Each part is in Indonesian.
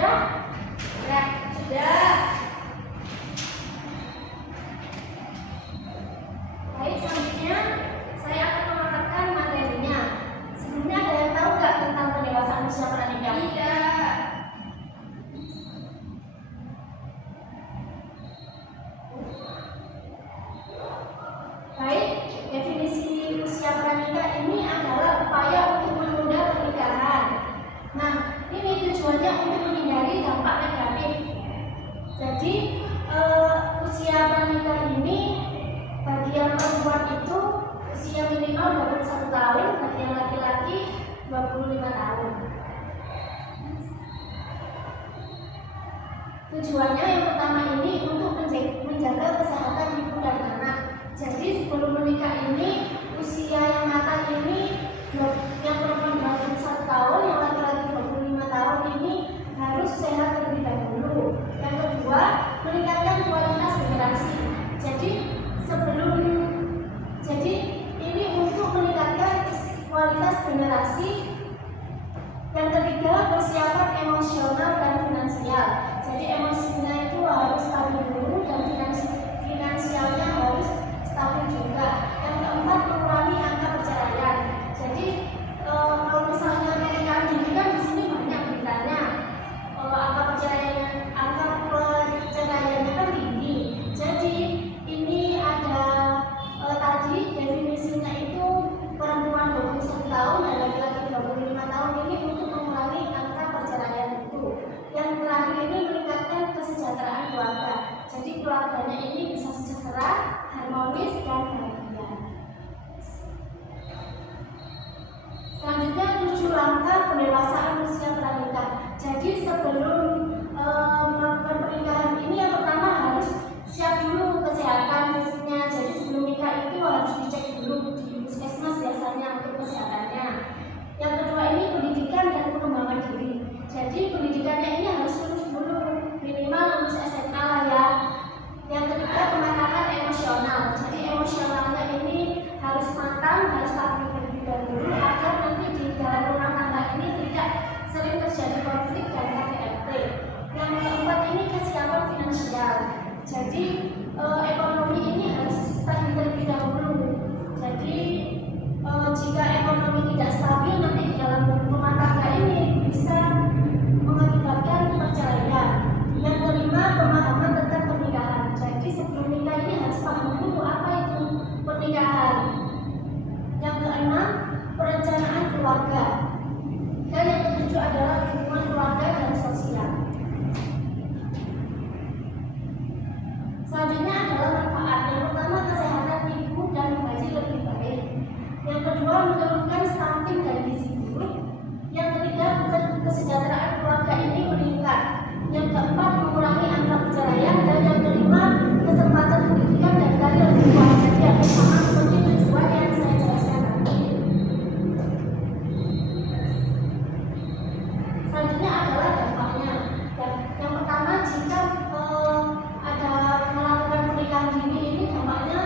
Sudah? Ya, sudah. Baik, selanjutnya saya akan memaparkan materinya. Sebelumnya ada yang tahu nggak tentang pendewasaan usia pranikah? Tidak. Baik, definisi usia pranikah ini adalah upaya untuk menunda pernikahan. Nah, ini tujuannya untuk menghindari dampak negatif. Jadi, usia pranikah ini bagi yang perempuan itu usia minimal 21 tahun, bagi yang laki-laki 25 tahun. Tujuannya yang pertama ini untuk menjaga kesehatan ibu dan anak. Jadi sebelum menikah ini usia yang matang ini yang perempuan 21 tahun, yang laki-laki 25 tahun ini harus sehat terlebih dahulu. Yang kedua, meningkatkan kualitas generasi. Jadi ini untuk meningkatkan kualitas generasi. Yang ketiga, persiapan emosional dan finansial. Jadi emosinya itu harus stabil dulu dan finansialnya harus stabil juga. Yang keempat, mengurangi angka perceraian. Jadi kalau misalnya pernikahan dini kan di sini banyak beritanya, angka perceraiannya kan tinggi. Jadi ini ada tadi definisinya itu perempuan 21 tahun dan laki-laki 25 tahun ini untuk mengurangi angka perceraian itu. Yang terakhir ini meningkatkan kesejahteraan keluarga. Jadi keluarganya ini bisa sejahtera, harmonis dan bahagia. Selanjutnya 7 langkah pendewasaan usia pranikah. Jadi sebelum melakukan pernikahan ini yang pertama harus siap dulu kesehatan fisiknya. Jadi sebelum nikah itu harus dicek dulu di puskesmas biasanya untuk kesehatannya. Yang kedua ini pendidikan dan pengembangan diri. Jadi pendidikannya ini harus lulus dulu, minimal lulus SMA lah ya. Yang ketiga pematangan emosional. Jadi emosionalnya ini harus matang, harus stabil terlebih dahulu agar nanti di dalam rumah tangga ini tidak sering terjadi konflik dan KDRT. Yang keempat ini kesiapan finansial. Jadi ekonomi ini harus stabil terlebih dahulu. Jadi jika ekonomi tidak stabil nanti di dalam rumah tangga ini bisa mengakibatkan perceraian. Yang kelima, pemahaman tentang pernikahan. Jadi sebelum nikah ini harus paham dulu apa itu pernikahan. Yang keenam, perencanaan keluarga. Dan yang ketujuh adalah hubungan keluarga dan sosial. Selanjutnya adalah manfaat. Yang pertama, kesehatan ibu dan bayi lebih baik. Yang kedua, menurunkan stunting dan gizi buruk. Yang ketiga, kesejahteraan keluarga ini meningkat. Yang keempat, mengurangi angka perceraian. Dan yang kelima, kesempatan pendidikan dan karir lebih kuat. Jadi hampir sama seperti tujuan yang saya jelaskan tadi. Selanjutnya adalah dampaknya. Yang pertama, jika ada melakukan pernikahan dini ini dampaknya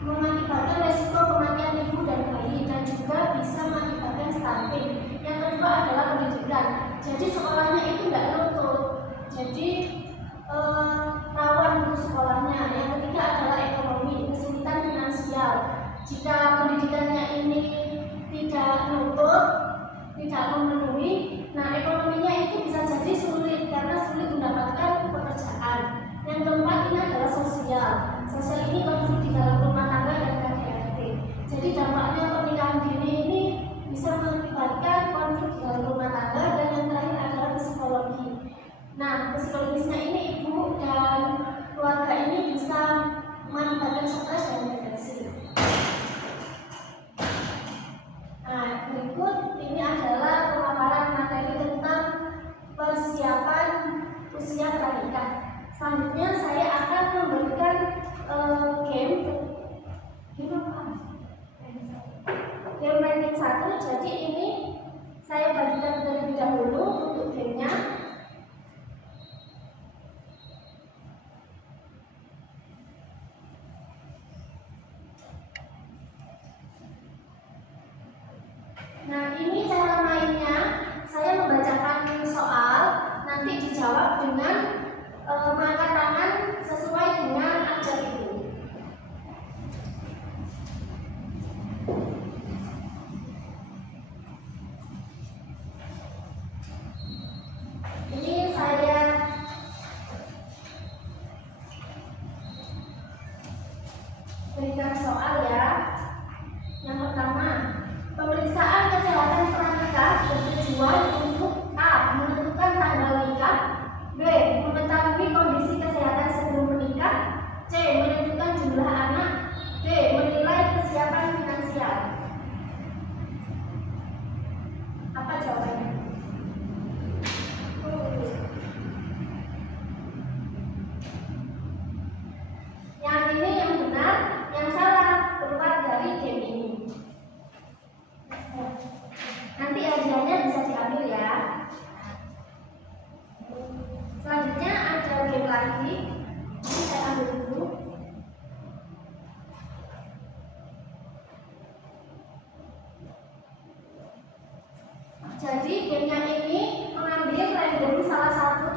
mengakibatkan resiko kematian ibu dan bayi dan juga bisa mengakibatkan stunting. Yang kedua adalah pendidikan. Jadi sekolahnya itu tidak lutut. Jadi rawan untuk sekolahnya. Yang ketiga adalah ekonomi, kesulitan finansial. Jika pendidikannya ini tidak lutut, tidak memenuhi, nah ekonominya itu bisa jadi sulit karena sulit mendapatkan pekerjaan. Yang keempat ini adalah sosial. Sosial ini konflik di dalam rumah tangga dan KDRT. Jadi dampaknya pernikahan dini ini bisa mengakibatkan konflik di dalam rumah tangga. Dan yang terakhir adalah psikologi. Nah, psikologisnya ini ibu dan keluarga ini bisa mengakibatkan stres dan depresi. Nah, berikut ini adalah pemaparan materi tentang persiapan usia pranikah. Selanjutnya saya akan memberikan game ranking 1. Jadi ini saya bagikan terlebih dahulu untuk gamenya. Nah, ini cara mainnya. Saya membacakan soal, nanti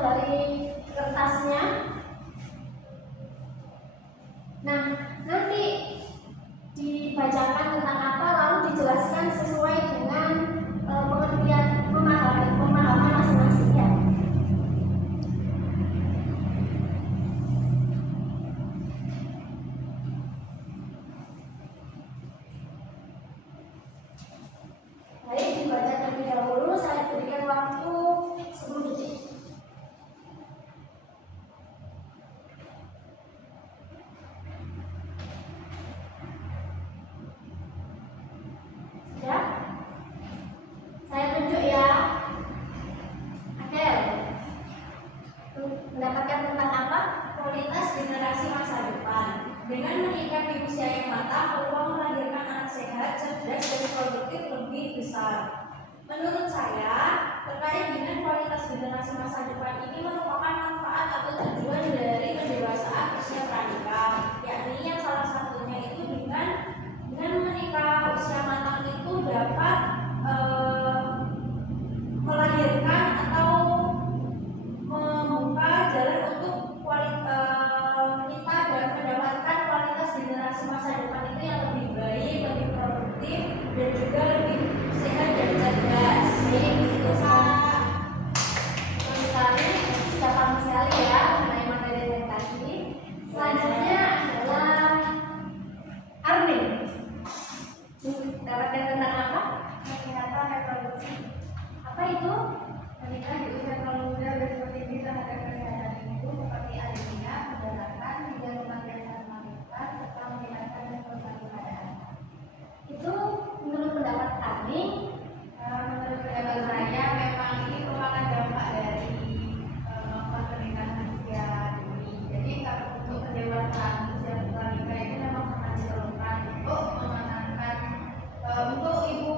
dari kertasnya. Nah, nanti dibacakan tentang apa lalu dijelaskan sesuai dengan pengertian pemahaman masing-masing ya. Baik, dibaca terlebih dahulu, saya berikan waktu 10 detik. Sudah? Saya tunjuk ya. Adel, mendapatkan tentang apa? Kualitas generasi masa depan. Dengan meningkat di usia yang matang, peluang melahirkan anak sehat, cerdas, dan produktif lebih besar. Menurut saya, terkait dengan kualitas generasi masa depan ini merupakan manfaat atau tujuan dari pendewasaan usia pranikah, yakni yang salah satunya itu dengan menikah usia matang itu dapat melahirkan atau membuka jalan untuk kita dan mendapatkan kualitas generasi masa depan itu yang lebih baik, lebih produktif, dan juga lebih sehat dan cerdas. Itu Kak. Betul sekali, sudah paham sekali ya mengenai materi yang tadi. Selanjutnya adalah Armin. Mendapatkan tentang apa? Kesehatan reproduksi. Apa itu? Menikah di usia terlalu muda beresiko terhadap kesehatan ibu seperti anemia, pendarahan, hingga kematian saat melahirkan, serta meningkatkan resiko pada anak. Itu menurut pendapat kami. Menurut pendapat saya, memang ini merupakan dampak dari kemampuan pernikahan usia dini. Jadi kalau untuk pendewasaan usia pranikah itu memang sangat diperlukan untuk mematangkan untuk ibu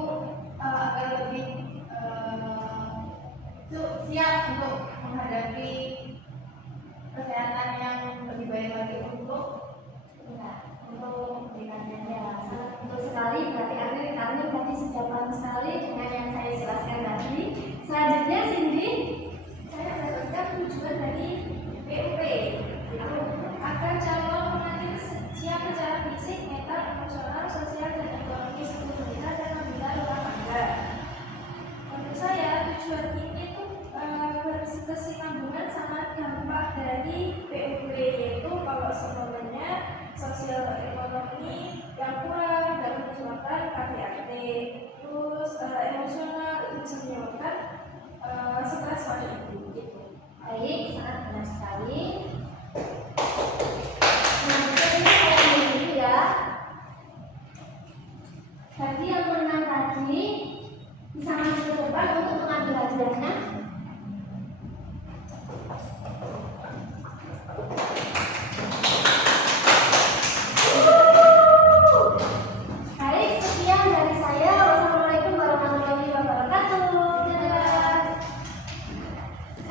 agar lebih siap untuk menghadapi kesehatan yang lebih baik lagi untuk pernikahannya. Ya, sangat betul sekali. Berarti Armin berarti sudah paham sekali dengan yang saya jelaskan tadi. Selanjutnya